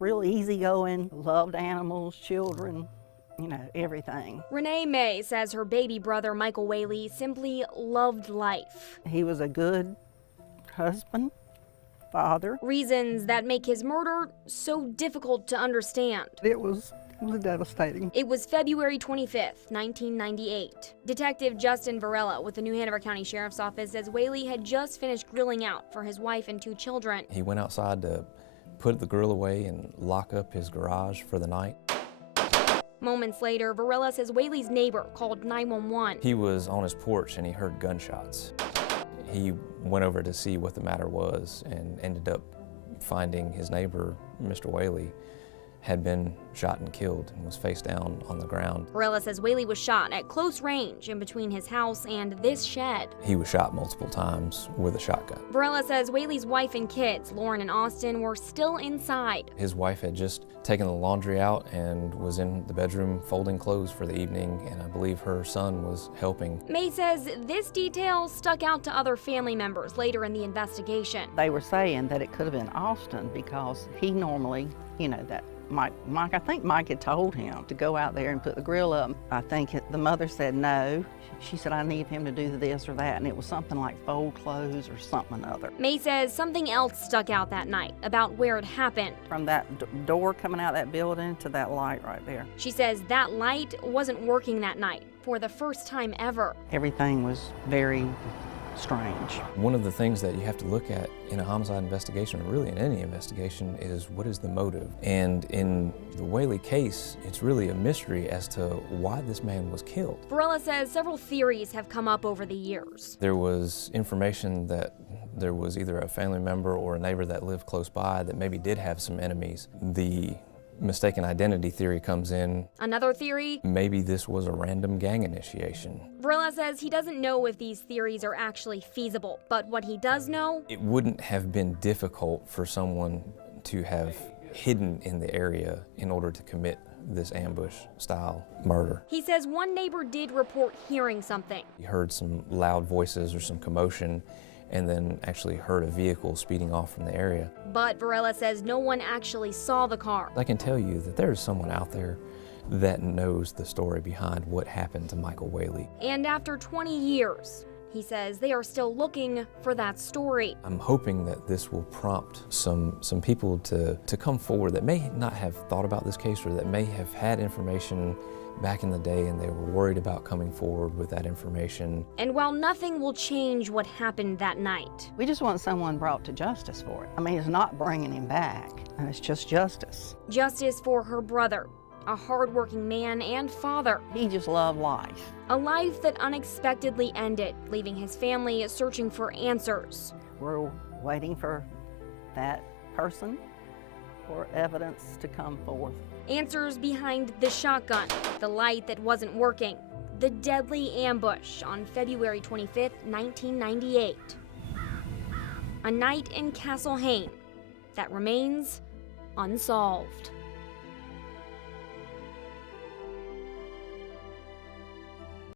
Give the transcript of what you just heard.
Real easygoing, loved animals, children, everything. Renee May says her baby brother, Michael Whaley, simply loved life. He was a good husband, father. Reasons that make his murder so difficult to understand. It was devastating. It was February 25th, 1998. Detective Justin Varela with the New Hanover County Sheriff's Office says Whaley had just finished grilling out for his wife and 2 children. He went outside to put the grill away and lock up his garage for the night. Moments later, Varela says Whaley's neighbor called 911. He was on his porch and he heard gunshots. He went over to see what the matter was and ended up finding his neighbor, Mr. Whaley, had been shot and killed and was face down on the ground. Varela says Whaley was shot at close range in between his house and this shed. He was shot multiple times with a shotgun. Varela says Whaley's wife and kids, Lauren and Austin, were still inside. His wife had just taken the laundry out and was in the bedroom folding clothes for the evening, and I believe her son was helping. May says this detail stuck out to other family members later in the investigation. They were saying that it could have been Austin because he normally, that Mike, I think Mike had told him to go out there and put the grill up. I think the mother said no. She said, I need him to do this or that, and it was something like fold clothes or something or other. May says something else stuck out that night about where it happened. From that door coming out that building to that light right there. She says that light wasn't working that night for the first time ever. Everything was very strange. One of the things that you have to look at in a homicide investigation, or really in any investigation, is what is the motive? And in the Whaley case, it's really a mystery as to why this man was killed. Varela says several theories have come up over the years. There was information that there was either a family member or a neighbor that lived close by that maybe did have some enemies. The mistaken identity theory comes in. Another theory? Maybe this was a random gang initiation. Varela says he doesn't know if these theories are actually feasible, but what he does know? It wouldn't have been difficult for someone to have hidden in the area in order to commit this ambush-style murder. He says one neighbor did report hearing something. He heard some loud voices or some commotion, and then actually heard a vehicle speeding off from the area. But Varela says no one actually saw the car. I can tell you that there is someone out there that knows the story behind what happened to Michael Whaley. And after 20 years, he says they are still looking for that story. I'm hoping that this will prompt some people to come forward that may not have thought about this case or that may have had information back in the day and they were worried about coming forward with that information. And while nothing will change what happened that night, we just want someone brought to justice for it. I mean, it's not bringing him back, and it's just justice. Justice for her brother, a hardworking man and father. He just loved life. A life that unexpectedly ended, leaving his family searching for answers. We're waiting for that person or evidence to come forth. Answers behind the shotgun, the light that wasn't working, the deadly ambush on February 25th, 1998. A night in Castle Hayne that remains unsolved.